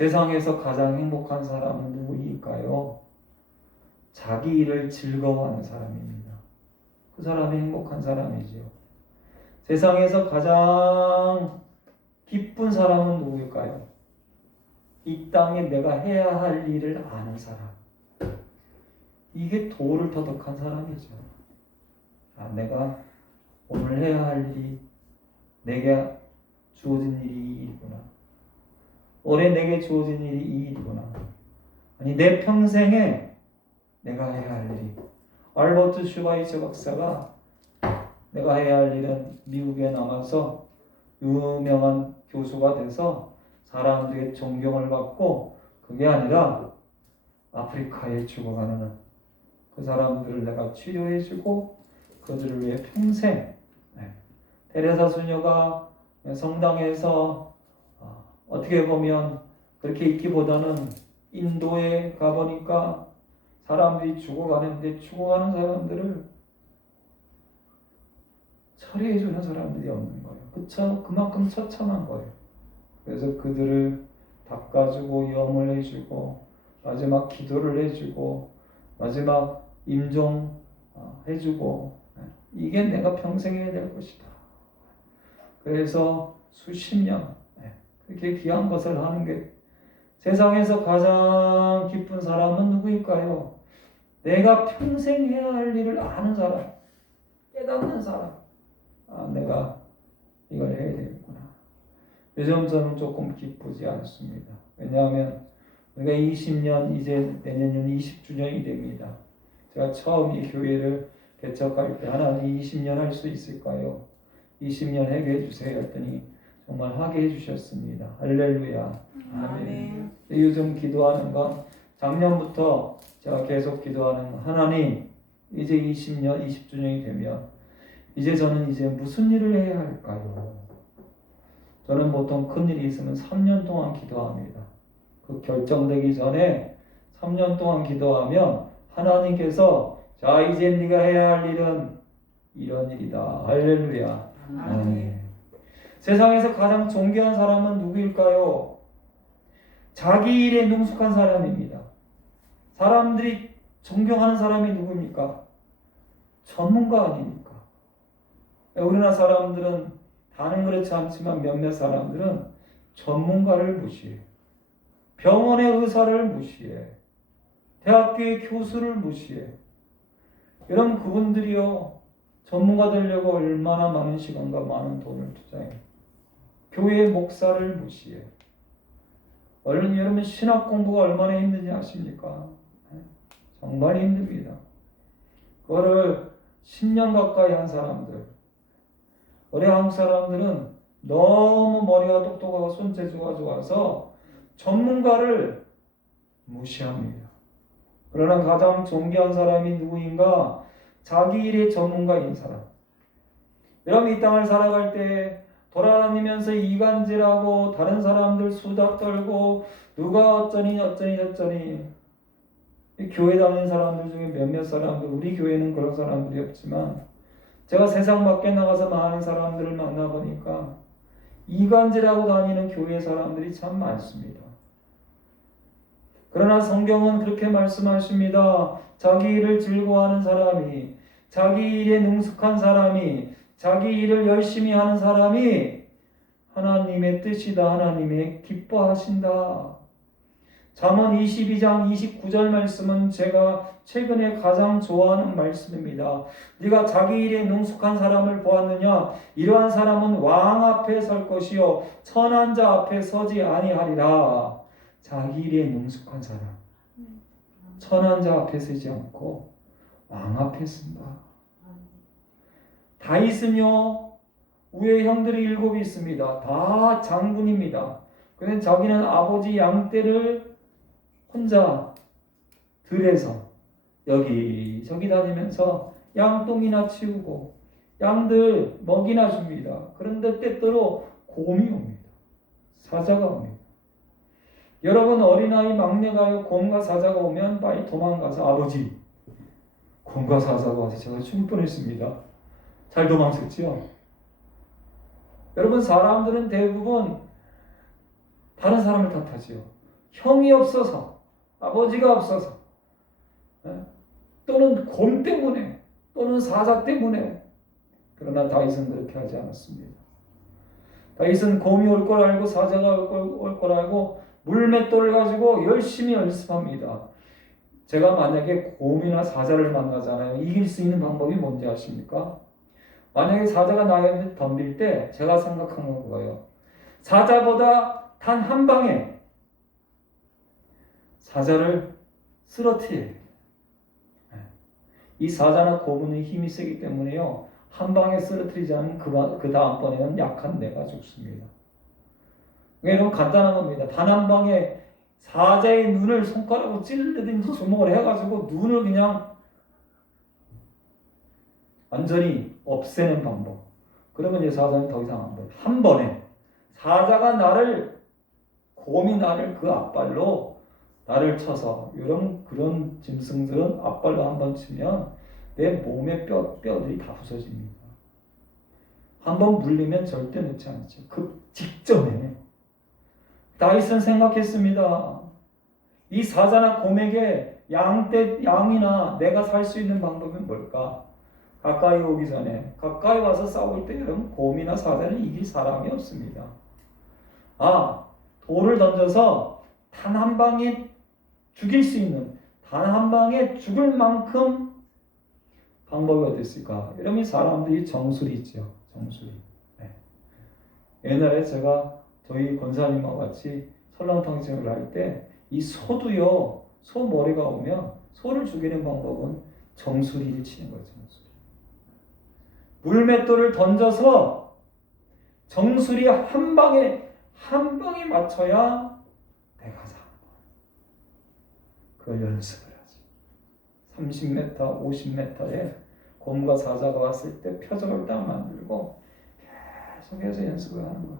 세상에서 가장 행복한 사람은 누구일까요? 자기 일을 즐거워하는 사람입니다. 그 사람이 행복한 사람이지요. 세상에서 가장 기쁜 사람은 누구일까요? 이 땅에 내가 해야 할 일을 아는 사람. 이게 도를 터득한 사람이죠. 내가 오늘 해야 할 일이 내게 주어진 일이 이 일이구나. 올해 내게 주어진 일이 이 일이구나. 아니 내 평생에 내가 해야 할 일이. 알버트 슈바이처 박사가 내가 해야 할 일은 미국에 남아서 유명한 교수가 돼서 사람들의 존경을 받고, 그게 아니라 아프리카에 죽어가는 그 사람들을 내가 치료해주고 그들을 위해 평생. 테레사 수녀가 성당에서 어떻게 보면 그렇게 있기보다는 인도에 가보니까 사람들이 죽어가는데 죽어가는 사람들을 처리해주는 사람들이 없는 거예요. 그만큼 처참한 거예요. 그래서 그들을 닦아주고 염을 해주고 마지막 기도를 해주고 마지막 임종 해주고, 이게 내가 평생 해야 될 것이다. 그래서 수십 년 그렇게 귀한 것을 하는 게, 세상에서 가장 기쁜 사람은 누구일까요? 내가 평생 해야 할 일을 아는 사람, 깨닫는 사람. 내가 이걸 해야 되겠구나. 요즘 저는 조금 기쁘지 않습니다. 왜냐하면 우리가 20년, 이제 내년은 20주년이 됩니다. 제가 처음 이 교회를 개척할 때 하나님 20년 할 수 있을까요? 20년 하게 해주세요 했더니 정말 하게 해주셨습니다. 할렐루야. 아멘. 요즘 기도하는 건, 작년부터 제가 계속 기도하는 건, 하나님 이제 20년, 20주년이 되면 이제 저는 이제 무슨 일을 해야 할까요? 저는 보통 큰 일이 있으면 3년 동안 기도합니다. 그 결정되기 전에 3년 동안 기도하면 하나님께서 자 이제 네가 해야 할 일은 이런 일이다. 할렐루야. 아멘. 세상에서 가장 존귀한 사람은 누구일까요? 자기 일에 능숙한 사람입니다. 사람들이 존경하는 사람이 누구입니까? 전문가 아닙니까? 우리나라 사람들은 다는 그렇지 않지만 몇몇 사람들은 전문가를 무시해. 병원의 의사를 무시해. 대학교의 교수를 무시해. 여러분, 그분들이요, 전문가 되려고 얼마나 많은 시간과 많은 돈을 투자해. 교회 목사를 무시해. 여러분 신학 공부가 얼마나 힘든지 아십니까? 정말 힘듭니다. 그거를 10년 가까이 한 사람들, 우리 한국 사람들은 너무 머리가 똑똑하고 손재주가 좋아서 전문가를 무시합니다. 그러나 가장 존귀한 사람이 누구인가? 자기 일의 전문가인 사람. 여러분, 이 땅을 살아갈 때 돌아다니면서 이간질하고 다른 사람들 수다 떨고 누가 어쩌니 교회 다니는 사람들 중에 몇몇 사람들, 우리 교회는 그런 사람들이 없지만 제가 세상 밖에 나가서 많은 사람들을 만나보니까 이간질하고 다니는 교회 사람들이 참 많습니다. 그러나 성경은 그렇게 말씀하십니다. 자기 일을 즐거워하는 사람이, 자기 일에 능숙한 사람이, 자기 일을 열심히 하는 사람이 하나님의 뜻이다. 하나님의 기뻐하신다. 잠언 22장 29절 말씀은 제가 최근에 가장 좋아하는 말씀입니다. 네가 자기 일에 능숙한 사람을 보았느냐? 이러한 사람은 왕 앞에 설 것이요 선한 자 앞에 서지 아니하리라. 자기 일에 능숙한 사람, 선한 자 앞에 서지 않고 왕 앞에 쓴다. 다윗은요, 위에 형들이 7이 있습니다. 다 장군입니다. 그런데 자기는 아버지 양떼를 혼자 들에서 여기저기 다니면서 양똥이나 치우고 양들 먹이나 줍니다. 그런데 때때로 곰이 옵니다. 사자가 옵니다. 여러분, 어린아이 막내가요, 곰과 사자가 오면 빨리 도망가서 아버지, 곰과 사자가 와서 제가 죽을 뻔했습니다. 잘 도망쳤지요? 여러분, 사람들은 대부분 다른 사람을 탓하지요. 형이 없어서, 아버지가 없어서, 또는 곰 때문에, 또는 사자 때문에. 그러나 다윗은 그렇게 하지 않았습니다. 다윗은 곰이 올 걸 알고 사자가 올 걸 알고 물맷돌을 가지고 열심히 연습합니다. 제가 만약에 곰이나 사자를 만나잖아요. 이길 수 있는 방법이 뭔지 아십니까? 만약에 사자가 나에게 덤빌 때 제가 생각한 건 그거예요. 사자보다 단 한 방에 사자를 쓰러뜨려야 돼요. 이 사자나 곰은 힘이 세기 때문에요. 한 방에 쓰러뜨리지 않으면 그 다음번에는 약한 내가 죽습니다. 이건 간단한 겁니다. 단 한 방에 사자의 눈을 손가락으로 찔르든지 주먹을 해가지고 눈을 그냥 완전히 없애는 방법. 그러면 이제 사자는 더 이상 안 보여. 한 번에 사자가 곰이 나를 그 앞발로 나를 쳐서 그런 짐승들은 앞발로 한 번 치면 내 몸의 뼈들이 다 부서집니다. 한 번 물리면 절대 놓지 않죠. 그 직전에 다윗은 생각했습니다. 이 사자나 곰에게 양이나 내가 살 수 있는 방법은 뭘까? 가까이 오기 전에, 가까이 와서 싸울 때 여러분 곰이나 사자는 이길 사람이 없습니다. 돌을 던져서 단 한 방에 죽일 수 있는, 단 한 방에 죽을 만큼 방법이 어디 있을까? 여러분 사람들이 정술이 있죠. 정술이. 옛날에 제가 저희 권사님하고 같이 설렁탕집을 할 때 이 소도요. 소 머리가 오면 소를 죽이는 방법은 정수리를 치는 거예요. 정수리. 물맷돌을 던져서 정수리 한 방에 맞춰야 내가 사. 그걸 연습을 하지. 30m, 50m에 곰과 사자가 왔을 때 표적을 딱 만들고 계속해서 연습을 하는 거예요.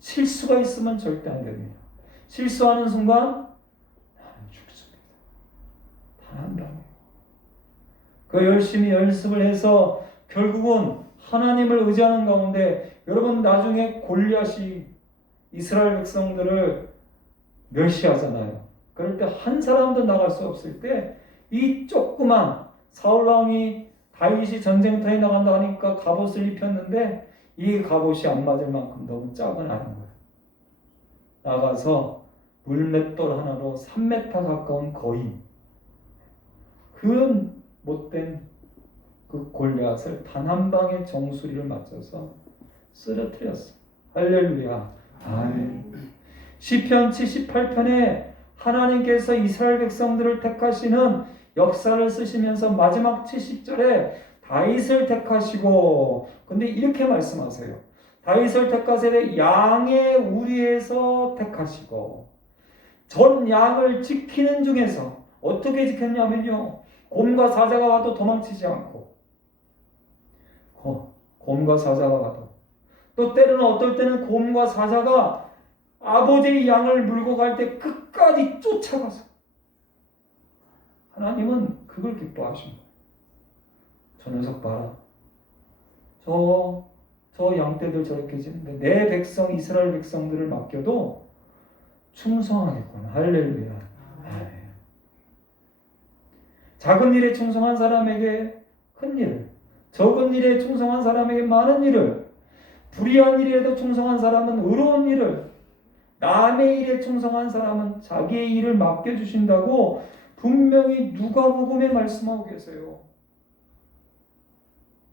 실수가 있으면 절대 안 됩니다. 실수하는 순간 나는 죽습니다. 단 한 방에. 그 열심히 연습을 해서 결국은 하나님을 의지하는 가운데 여러분 나중에 골리앗이 이스라엘 백성들을 멸시하잖아요. 그럴 때 한 사람도 나갈 수 없을 때 이 조그만 사울 왕이 다윗이 전쟁터에 나간다 하니까 갑옷을 입혔는데 이 갑옷이 안 맞을 만큼 너무 작아나는 거예요. 나가서 물맷돌 하나로 3m 가까운 거인, 그 못된 그 골리앗을 단 한 방에 정수리를 맞춰서 쓰러뜨렸어. 할렐루야. 아멘. 시편 78편에 하나님께서 이스라엘 백성들을 택하시는 역사를 쓰시면서 마지막 70절에 다윗을 택하시고, 근데 이렇게 말씀하세요. 다윗을 택하시되 양의 우리에서 택하시고, 전 양을 지키는 중에서 어떻게 지켰냐면요, 곰과 사자가 와도 도망치지 않고, 곰과 사자가 와도, 또 때로는 어떨 때는 곰과 사자가 아버지의 양을 물고 갈 때 끝까지 쫓아가서, 하나님은 그걸 기뻐하신 거예요. 저 녀석 봐라. 저 양떼들 저렇게 지는데 내 백성 이스라엘 백성들을 맡겨도 충성하겠구나. 할렐루야. 작은 일에 충성한 사람에게 큰 일을, 적은 일에 충성한 사람에게 많은 일을, 불의한 일에도 충성한 사람은 의로운 일을, 남의 일에 충성한 사람은 자기의 일을 맡겨주신다고 분명히 누가복음에 말씀하고 계세요.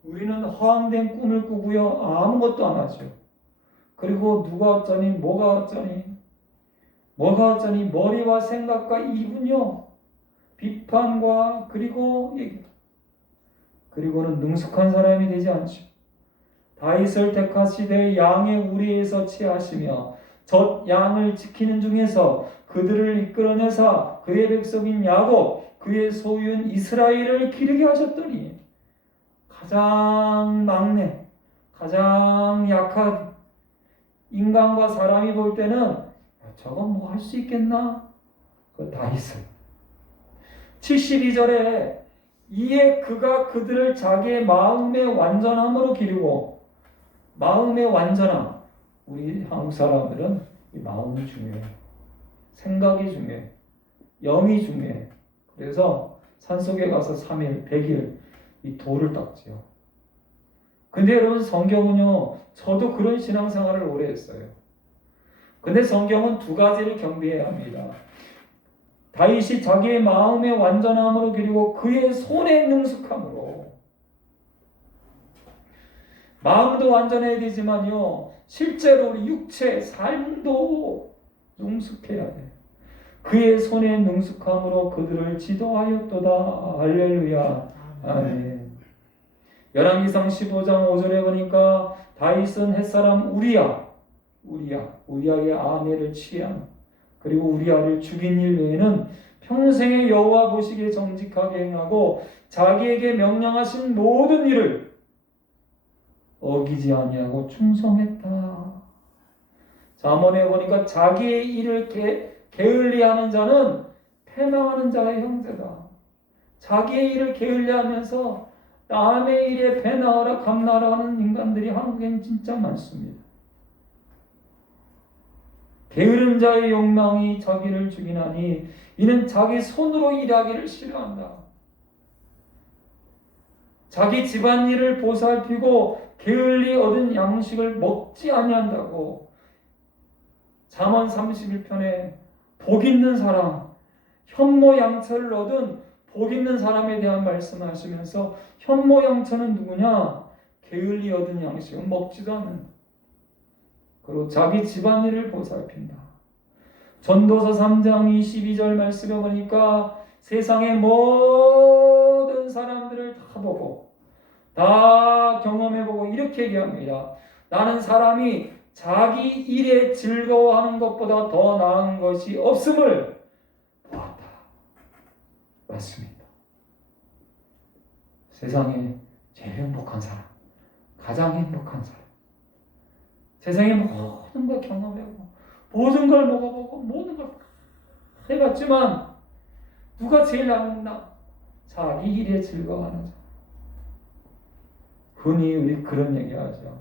우리는 허황된 꿈을 꾸고요, 아무것도 안 하죠. 그리고 누가 어쩌니 뭐가 어쩌니 머리와 생각과 입은요 비판과 그리고는 능숙한 사람이 되지 않죠. 다윗을 택하시되 양의 우리에서 취하시며 젖 양을 지키는 중에서 그들을 이끌어내사 그의 백성인 야곱 그의 소유인 이스라엘을 기르게 하셨더니, 가장 막내, 가장 약한 인간과 사람이 볼 때는 저건 뭐 할 수 있겠나? 그 다윗을 72절에 이에 그가 그들을 자기의 마음의 완전함으로 기르고, 마음의 완전함, 우리 한국 사람들은 이 마음이 중요해요. 생각이 중요해. 영이 중요해. 그래서 산속에 가서 3일, 100일 이 돌을 닦지요. 근데 여러분 성경은요, 저도 그런 신앙생활을 오래 했어요. 근데 성경은 두 가지를 경비해야 합니다. 다윗이 자기의 마음의 완전함으로 그리고 그의 손의 능숙함으로. 마음도 완전해야 되지만요, 실제로 우리 육체, 삶도 능숙해야 돼. 그의 손의 능숙함으로 그들을 지도하였도다. 할렐루야. 아멘. 열왕기상 15장 5절에 보니까 다윗은 햇사람 우리야의 아내를 취한 그리고 우리아를 죽인 일 외에는 평생에 여호와 보시기에 정직하게 행하고 자기에게 명령하신 모든 일을 어기지 아니하고 충성했다. 잠언에 보니까 자기의 일을 게을리하는 자는 패망하는 자의 형제다. 자기의 일을 게을리하면서 남의 일에 배나하라 감나라 하는 인간들이 한국엔 진짜 많습니다. 게으른 자의 욕망이 자기를 죽이나니 이는 자기 손으로 일하기를 싫어한다. 자기 집안일을 보살피고 게을리 얻은 양식을 먹지 아니한다고. 잠언 31편에 복 있는 사람, 현모양처를 얻은 복 있는 사람에 대한 말씀하시면서 현모양처는 누구냐? 게을리 얻은 양식은 먹지도 않는다. 그리고 자기 집안일을 보살핀다. 전도서 3장 22절 말씀에 보니까 세상의 모든 사람들을 다 보고 다 경험해보고 이렇게 얘기합니다. 나는 사람이 자기 일에 즐거워하는 것보다 더 나은 것이 없음을 보았다. 맞습니다. 세상에 제일 행복한 사람, 가장 행복한 사람, 세상의 모든 걸 경험해보고 모든 걸 먹어보고 모든 걸 해봤지만 누가 제일 나은가? 자기 일에 즐거워하는 사람. 흔히 우리 그런 얘기하죠.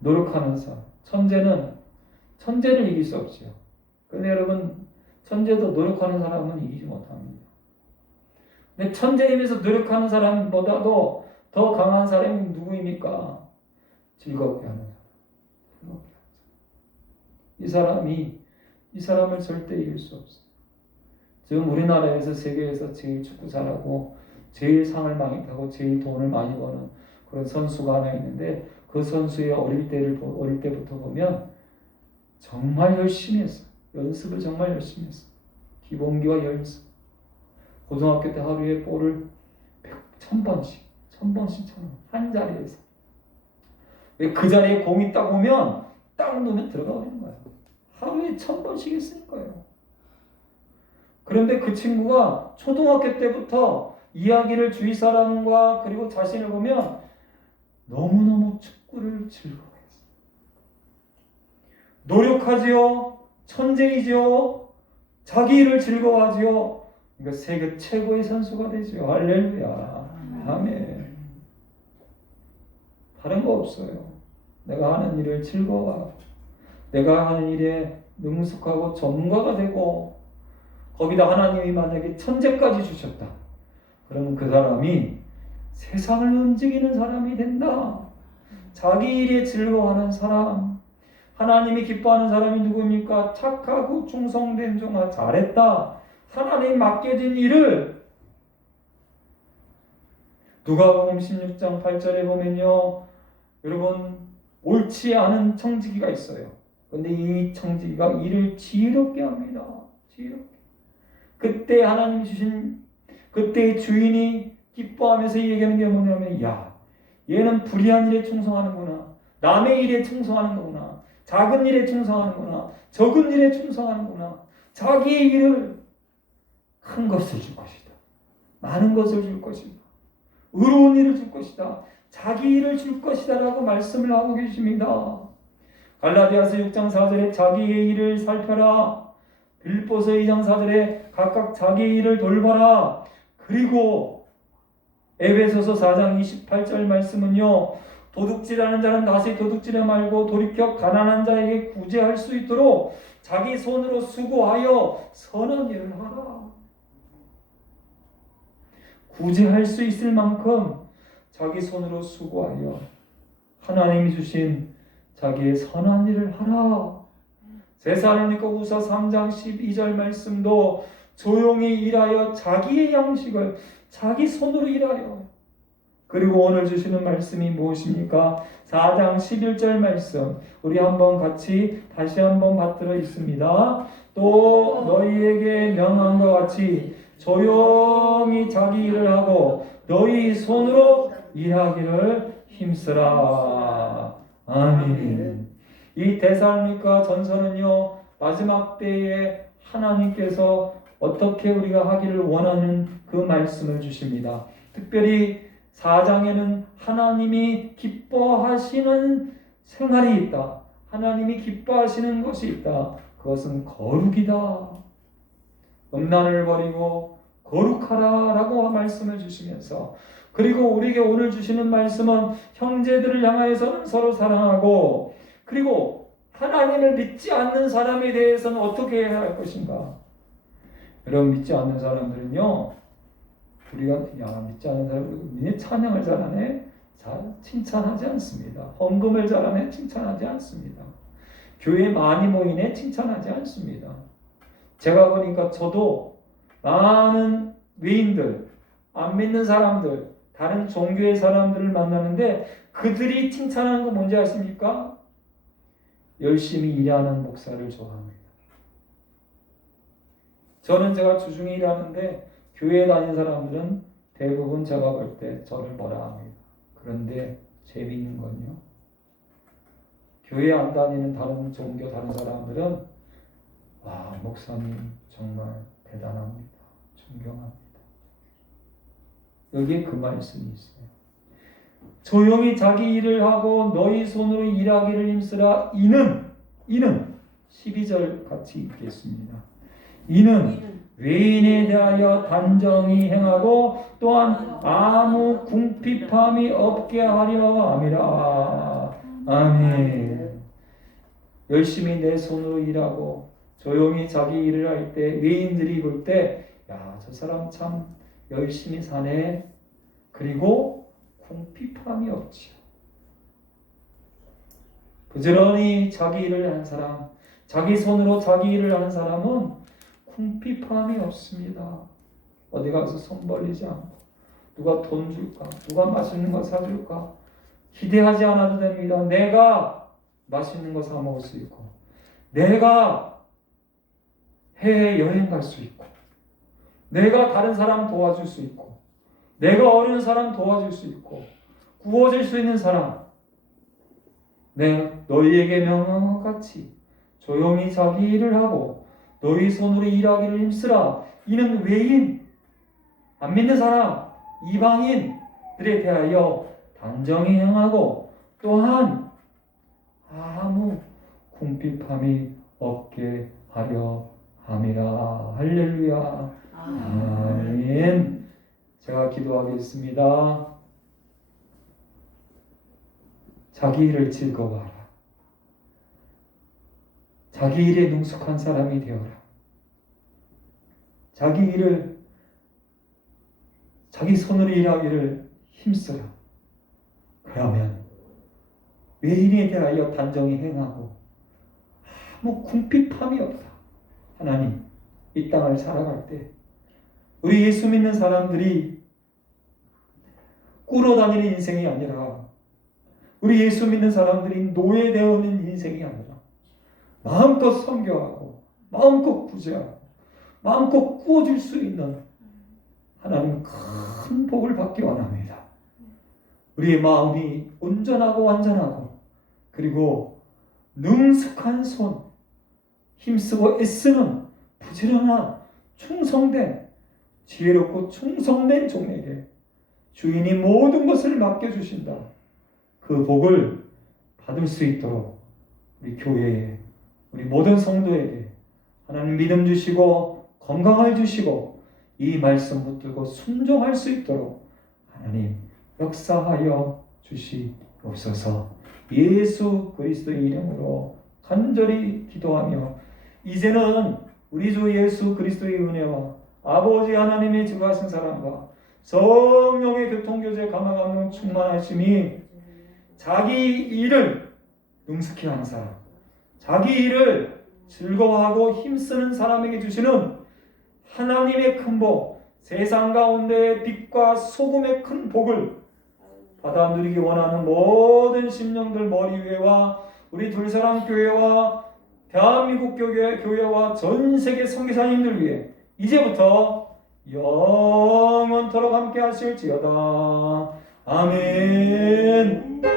노력하는 사람. 천재를 이길 수 없지요. 그런데 여러분, 천재도 노력하는 사람은 이기지 못합니다. 근데 천재임에서 노력하는 사람보다도 더 강한 사람이 누구입니까? 즐겁게 하는 사람. 이 사람을 절대 이길 수 없어요. 지금 우리나라에서 세계에서 제일 축구 잘하고 제일 상을 많이 타고 제일 돈을 많이 버는 그런 선수가 하나 있는데 그 선수의 어릴 때부터 보면 정말 열심히 했어요. 연습을 정말 열심히 했어요. 기본기와 연습. 고등학교 때 하루에 볼을 1000번씩 한 자리에서. 그 자리에 공이 딱 오면 딱 놓으면 들어가 버리는 거예요. 하루에 1000번씩 했으니까요. 그런데 그 친구가 초등학교 때부터 이야기를 주위 사람과 그리고 자신을 보면 너무너무 축구를 즐거워했어요. 노력하지요. 천재이지요. 자기 일을 즐거워하지요. 그러니까 세계 최고의 선수가 되지요. 할렐루야. 아멘. 다른 거 없어요. 내가 하는 일을 즐거워하고 내가 하는 일에 능숙하고 전문가가 되고 거기다 하나님이 만약에 천재까지 주셨다. 그러면 그 사람이 세상을 움직이는 사람이 된다. 자기 일에 즐거워하는 사람. 하나님이 기뻐하는 사람이 누구입니까? 착하고 충성된 종아 잘했다. 하나님 맡겨진 일을 누가복음 16장 8절에 보면요. 여러분 옳지 않은 청지기가 있어요. 그런데 이 청지기가 일을 지혜롭게 합니다. 지혜롭게. 그때 하나님이 주신 그때의 주인이 기뻐하면서 얘기하는 게 뭐냐면 야 얘는 불의한 일에 충성하는구나. 남의 일에 충성하는구나. 작은 일에 충성하는구나. 적은 일에 충성하는구나. 자기의 일을 큰 것을 줄 것이다. 많은 것을 줄 것이다. 의로운 일을 줄 것이다. 자기 일을 줄 것이다 라고 말씀을 하고 계십니다. 갈라디아서 6장 4절에 자기의 일을 살펴라. 빌보서 2장 4절에 각각 자기의 일을 돌봐라. 그리고 에베소서 4장 28절 말씀은요. 도둑질하는 자는 다시 도둑질해 말고 돌이켜 가난한 자에게 구제할 수 있도록 자기 손으로 수고하여 선한 일을 하라. 구제할 수 있을 만큼 자기 손으로 수고하여 하나님이 주신 자기의 선한 일을 하라. 데살로니가후서 3장 12절 말씀도 조용히 일하여 자기의 양식을 자기 손으로 일하여. 그리고 오늘 주시는 말씀이 무엇입니까? 4장 11절 말씀 우리 한번 같이 다시 한번 받들어 있습니다. 또 너희에게 명한 것 같이 조용히 자기 일을 하고 너희 손으로 일하기를 힘쓰라. 아멘. 이 데살로니가 전서는요, 마지막 때에 하나님께서 어떻게 우리가 하기를 원하는 그 말씀을 주십니다. 특별히 4장에는 하나님이 기뻐하시는 생활이 있다. 하나님이 기뻐하시는 것이 있다. 그것은 거룩이다. 음란을 버리고 거룩하라 라고 말씀을 주시면서, 그리고 우리에게 오늘 주시는 말씀은 형제들을 향하여서는 서로 사랑하고, 그리고 하나님을 믿지 않는 사람에 대해서는 어떻게 해야 할 것인가. 여러분, 믿지 않는 사람들은요, 우리가 믿지 않는 사람은 니네 찬양을 잘하네? 칭찬하지 않습니다. 헌금을 잘하네? 칭찬하지 않습니다. 교회 많이 모이네? 칭찬하지 않습니다. 제가 보니까 저도 많은 외인들, 안 믿는 사람들, 다른 종교의 사람들을 만나는데 그들이 칭찬하는 거 뭔지 아십니까? 열심히 일하는 목사를 좋아합니다. 저는 제가 주중에 일하는데 교회에 다니는 사람들은 대부분 제가 볼 때 저를 뭐라 합니다. 그런데 재미있는 건요, 교회 안 다니는 다른 종교 다른 사람들은 와, 목사님 정말 대단합니다. 존경합니다. 여기에 그 말씀이 있어요. 조용히 자기 일을 하고 너희 손으로 일하기를 힘쓰라. 이는 12절 같이 읽겠습니다. 이는 외인에 대하여 단정히 행하고 또한 아무 궁핍함이 없게 하려 함이라. 아멘. 열심히 내 손으로 일하고 조용히 자기 일을 할 때 외인들이 볼 때, 야, 저 사람 참 열심히 사네. 그리고 궁핍함이 없지요. 부지런히 자기 일을 하는 사람, 자기 손으로 자기 일을 하는 사람은 궁핍함이 없습니다. 어디 가서 손 벌리지 않고 누가 돈 줄까? 누가 맛있는 거 사줄까? 기대하지 않아도 됩니다. 내가 맛있는 거 사 먹을 수 있고, 내가 해외 여행 갈 수 있고, 내가 다른 사람 도와줄 수 있고, 내가 어려운 사람 도와줄 수 있고, 구워줄 수 있는 사람, 내가 너희에게 명한 것 같이 조용히 자기 일을 하고 너희 손으로 일하기를 힘쓰라. 이는 외인, 안 믿는 사람, 이방인들에 대하여 단정히 행하고 또한 아무 궁핍함이 없게 하려 함이라. 할렐루야. 아멘. 제가 기도하겠습니다. 자기 일을 즐거워하라. 자기 일에 능숙한 사람이 되어라. 자기 일을 자기 손으로 일하기를 힘써라. 그러면 외인에 대하여 단정히 행하고 아무 궁핍함이 없다. 하나님, 이 땅을 살아갈 때 우리 예수 믿는 사람들이 꿇어다니는 인생이 아니라, 우리 예수 믿는 사람들이 노예되어있는 인생이 아니라 마음껏 섬겨하고 마음껏 구제하고 마음껏 구워줄 수 있는 하나님 큰 복을 받기 원합니다. 우리의 마음이 온전하고 완전하고, 그리고 능숙한 손, 힘쓰고 애쓰는 부지런한 충성된, 지혜롭고 충성된 종에게 주인이 모든 것을 맡겨주신다. 그 복을 받을 수 있도록 우리 교회에, 우리 모든 성도에게 하나님 믿음 주시고 건강을 주시고 이 말씀 붙들고 순종할 수 있도록 하나님 역사하여 주시옵소서. 주옵소서. 예수 그리스도의 이름으로 간절히 기도하며 이제는 우리 주 예수 그리스도의 은혜와 아버지 하나님의 지구하신 사랑과 성령의 교통교제 감화감동 충만하심이 자기 일을 능숙히 하는 사람, 자기 일을 즐거워하고 힘쓰는 사람에게 주시는 하나님의 큰 복, 세상 가운데 빛과 소금의 큰 복을 받아 누리기 원하는 모든 심령들 머리 위에와 우리 둘사랑교회와 대한민국 교회와 전 세계 선교사님들 위해 이제부터 영원토록 함께 하실지어다. 아멘.